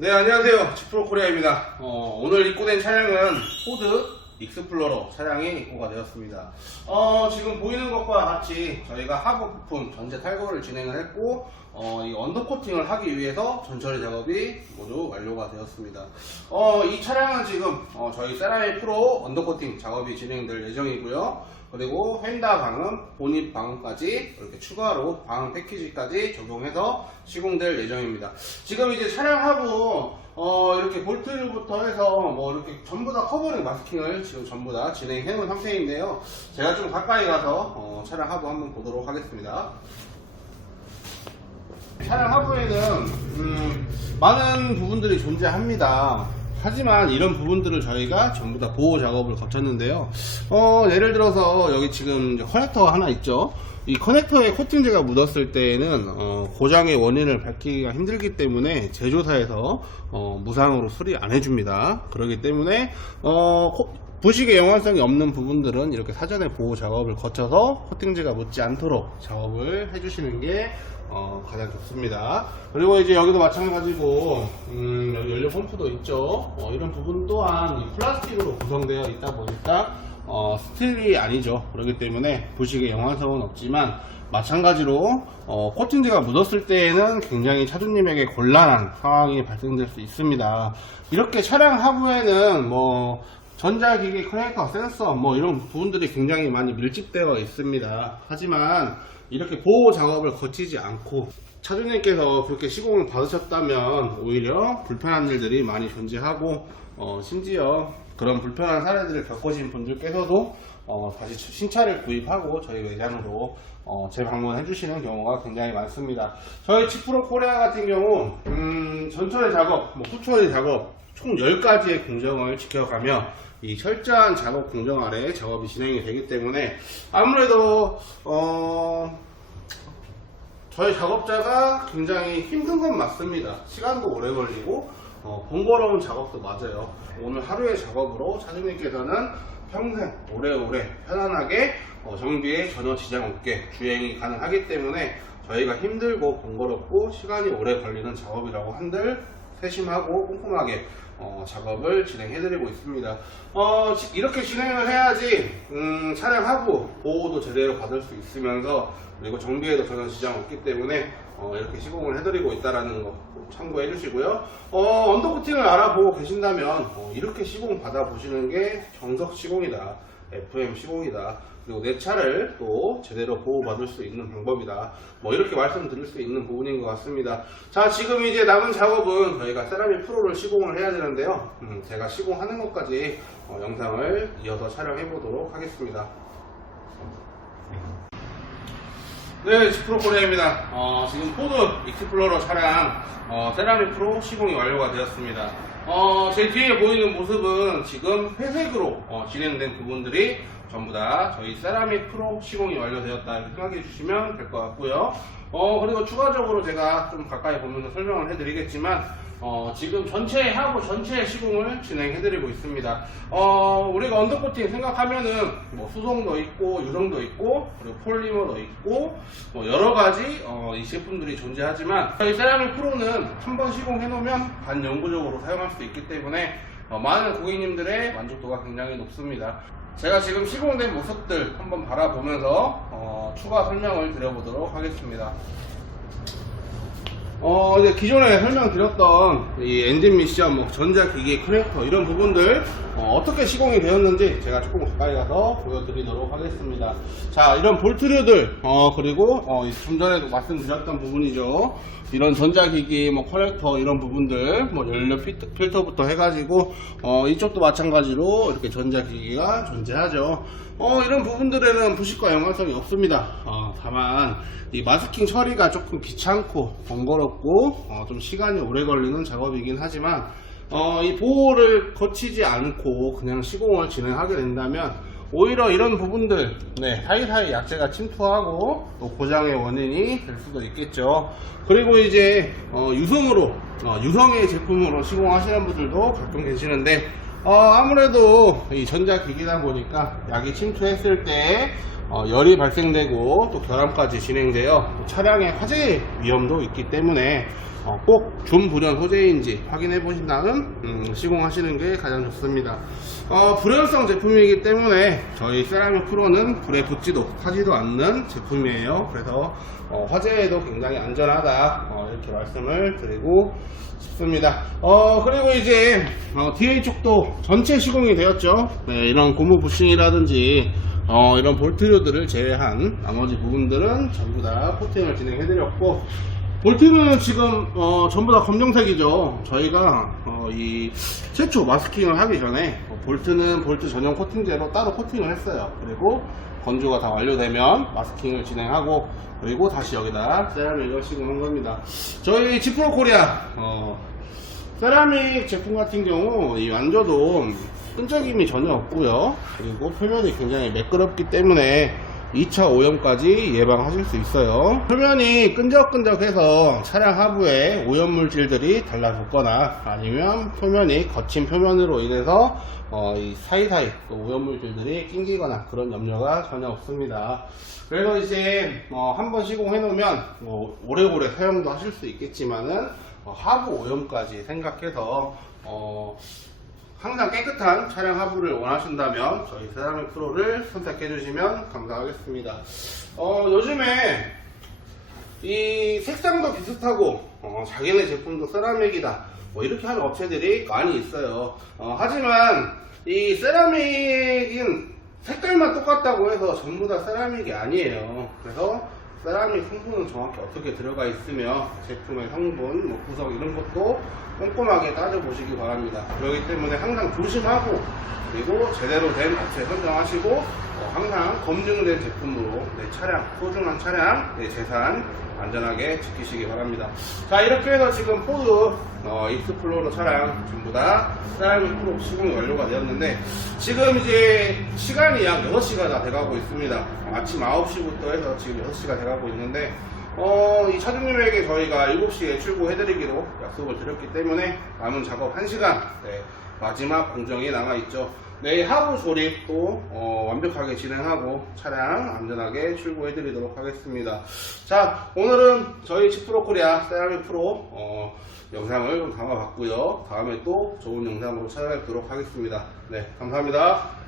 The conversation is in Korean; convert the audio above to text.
네, 안녕하세요. 지프로 코리아입니다. 어, 오늘 입고된 차량은 포드 익스플로러 차량이 입고가 되었습니다. 어, 지금 보이는 것과 같이 저희가 하부 부품 전체 탈거를 진행을 했고, 어, 이 언더코팅을 하기 위해서 전처리 작업이 모두 완료가 되었습니다. 어, 이 차량은 지금 어, 저희 세라믹 프로 언더코팅 작업이 진행될 예정이고요. 그리고 휀다 방음, 본입 방음까지 이렇게 추가로 방음 패키지까지 적용해서 시공될 예정입니다. 지금 이제 하부 어, 이렇게 볼트부터 해서 뭐 이렇게 전부 다 커버링 마스킹을 지금 전부 다 진행해 놓은 상태인데요. 제가 좀 가까이 가서 어, 하부 한번 보도록 하겠습니다. 차량 하부에는 음, 많은 부분들이 존재합니다. 하지만 이런 부분들을 저희가 전부 다 보호 작업을 거쳤는데요. 어, 예를 들어서 여기 지금 커넥터가 하나 있죠. 이 커넥터에 코팅제가 묻었을 때에는 어, 고장의 원인을 밝히기가 힘들기 때문에 제조사에서 어, 무상으로 수리 안 해줍니다. 그렇기 때문에 어, 코- 부식의 영환성이 없는 부분들은 이렇게 사전에 보호 작업을 거쳐서 코팅제가 묻지 않도록 작업을 해주시는 게 어, 가장 좋습니다. 그리고 이제 여기도 마찬가지고 음, 연료 펌프도 있죠. 어, 이런 부분 또한 이 플라스틱으로 구성되어 있다 보니까 어, 스틸이 아니죠. 그렇기 때문에 부식의 영환성은 없지만 마찬가지로 어, 코팅제가 묻었을 때에는 굉장히 차주님에게 곤란한 상황이 발생될 수 있습니다. 이렇게 차량 하부에는 뭐 전자기기 커넥터 센서 뭐 이런 부분들이 굉장히 많이 밀집되어 있습니다. 하지만 이렇게 보호 작업을 거치지 않고 차주님께서 그렇게 시공을 받으셨다면 오히려 불편한 일들이 많이 존재하고 어, 심지어 그런 불편한 사례들을 겪으신 분들께서도 어, 다시 신차를 구입하고 저희 매장으로 어, 재방문해 주시는 경우가 굉장히 많습니다. 저희 치프로 코리아 같은 경우 음, 전처리 작업, 뭐 후처리 작업 총 10가지의 공정을 지켜가며 이 철저한 작업 공정 아래 작업이 진행이 되기 때문에 아무래도 어, 저희 작업자가 굉장히 힘든 건 맞습니다. 시간도 오래 걸리고 어, 번거로운 작업도 맞아요. 오늘 하루의 작업으로 차주님께서는 평생 오래오래 편안하게 어, 정비에 전혀 지장 없게 주행이 가능하기 때문에 저희가 힘들고 번거롭고 시간이 오래 걸리는 작업이라고 한들 세심하고 꼼꼼하게 어, 작업을 진행해드리고 있습니다. 어, 지- 이렇게 진행을 해야지 음, 차량 하부 보호도 제대로 받을 수 있으면서 그리고 정비에도 전혀 지장 없기 때문에 어, 이렇게 시공을 해드리고 있다라는 거꼭 참고해 주시고요. 어, 언더코팅을 알아보고 계신다면 어, 이렇게 시공 받아보시는 게 정석 시공이다. FM 시공이다. 그리고 내 차를 또 제대로 보호받을 수 있는 방법이다. 뭐 이렇게 말씀드릴 수 있는 부분인 것 같습니다. 자, 지금 이제 남은 작업은 저희가 세라믹 프로를 시공을 해야 되는데요. 음, 제가 시공하는 것까지 어, 영상을 이어서 촬영해 보도록 하겠습니다. 네, 지프로 코리아입니다. 어, 지금 포드 익스플로러 차량 어, 세라믹 프로 시공이 완료가 되었습니다. 어, 제 뒤에 보이는 모습은 지금 회색으로 어, 진행된 부분들이 전부 다 저희 세라믹 프로 시공이 완료되었다 이렇게 생각해 주시면 될 것 같고요. 어, 그리고 추가적으로 제가 좀 가까이 보면서 설명을 해드리겠지만 어, 지금 전체 하고 전체 시공을 진행해드리고 있습니다. 어, 우리가 언더코팅 생각하면은 뭐 수성도 있고 유성도 있고 그리고 폴리머도 있고 뭐 여러 가지 어, 이 제품들이 존재하지만 저희 세라믹 프로는 한 번 시공해놓으면 반영구적으로 사용할 수 있기 때문에 어, 많은 고객님들의 만족도가 굉장히 높습니다. 제가 지금 시공된 모습들 한번 바라보면서 어, 추가 설명을 드려보도록 하겠습니다. 어, 이제 기존에 설명드렸던 이 엔진 미션, 뭐 전자기기 커넥터 이런 부분들 어, 떻게 시공이 되었는지 제가 조금 가까이 가서 보여드리도록 하겠습니다. 자, 이런 볼트류들 어, 그리고 어, 이좀 전에도 말씀드렸던 부분이죠. 이런 전자기기, 뭐 커넥터 이런 부분들, 뭐 연료 필터, 필터 부터 해가지고 어, 이쪽도 마찬가지로 이렇게 전자기기가 존재하죠. 어, 이런 부분들에는 부식과 연관성이 없습니다. 어, 다만 이 마스킹 처리가 조금 귀찮고 번거롭고 어, 좀 시간이 오래 걸리는 작업이긴 하지만 어, 이 보호를 거치지 않고 그냥 시공을 진행하게 된다면 오히려 이런 부분들 네, 사이사이 약재가 침투하고 또 고장의 원인이 될 수도 있겠죠. 그리고 이제 어, 유성으로 어, 유성의 제품으로 시공하시는 분들도 가끔 계시는데 어, 아무래도 이 전자기기다 보니까 약이 침투했을 때 어, 열이 발생되고 또 결함까지 진행되어 또 차량의 화재 위험도 있기 때문에 어, 꼭 준불연 소재인지 확인해 보신 다음 음, 시공하시는 게 가장 좋습니다. 어, 불연성 제품이기 때문에 저희 세라믹 프로는 불에 붙지도 타지도 않는 제품이에요. 그래서 어, 화재에도 굉장히 안전하다 어, 이렇게 말씀을 드리고 싶습니다. 어, 그리고 이제 어, DA 쪽도 전체 시공이 되었죠. 네, 이런 고무 부싱이라든지 어, 이런 볼트류들을 제외한 나머지 부분들은 전부 다 코팅을 진행해드렸고 볼트는 지금 어, 전부 다 검정색이죠. 저희가 어, 이 최초 마스킹을 하기 전에 어, 볼트는 볼트 전용 코팅제로 따로 코팅을 했어요. 그리고 건조가 다 완료되면 마스킹을 진행하고 그리고 다시 여기다 세라믹을 시공한 겁니다. 저희 지프로 코리아 어, 세라믹 제품 같은 경우 이 완조도 끈적임이 전혀 없고요. 그리고 표면이 굉장히 매끄럽기 때문에 2차 오염까지 예방하실 수 있어요. 표면이 끈적끈적해서 차량 하부에 오염물질들이 달라붙거나 아니면 표면이 거친 표면으로 인해서 어, 이 사이사이 그 오염물질들이 낑기거나 그런 염려가 전혀 없습니다. 그래서 이제 어, 한번 시공해 놓으면 뭐 오래오래 사용도 하실 수 있겠지만은 어, 하부 오염까지 생각해서 어, 항상 깨끗한 차량 하부를 원하신다면 저희 세라믹 프로를 선택해 주시면 감사하겠습니다. 어, 요즘에 이 색상도 비슷하고 어, 자기네 제품도 세라믹이다 뭐 이렇게 하는 업체들이 많이 있어요. 어, 하지만 이 세라믹은 색깔만 똑같다고 해서 전부 다 세라믹이 아니에요. 그래서 세라믹 성분은 정확히 어떻게 들어가 있으며 제품의 성분, 뭐 구성 이런 것도 꼼꼼하게 따져보시기 바랍니다. 그렇기 때문에 항상 조심하고 그리고 제대로 된 업체 선정하시고 어, 항상 검증된 제품으로 내 차량, 소중한 차량, 내 재산 안전하게 지키시기 바랍니다. 자 이렇게 해서 지금 포드 어, 익스플로러 차량 전부 다 세라믹 프로 시공이 완료가 되었는데 지금 이제 시간이 약 6시가 다 돼가고 있습니다. 아침 9시부터 해서 지금 6시가 돼가고 있는데 어, 이 차주님에게 저희가 7시에 출고해드리기로 약속을 드렸기 때문에 남은 작업 1시간 네, 마지막 공정이 남아있죠. 내일 하부 조립도 어, 완벽하게 진행하고 차량 안전하게 출고해 드리도록 하겠습니다. 자, 오늘은 저희 치프로 코리아 세라믹 프로 어, 영상을 좀 담아 봤고요. 다음에 또 좋은 영상으로 찾아뵙도록 하겠습니다. 네, 감사합니다.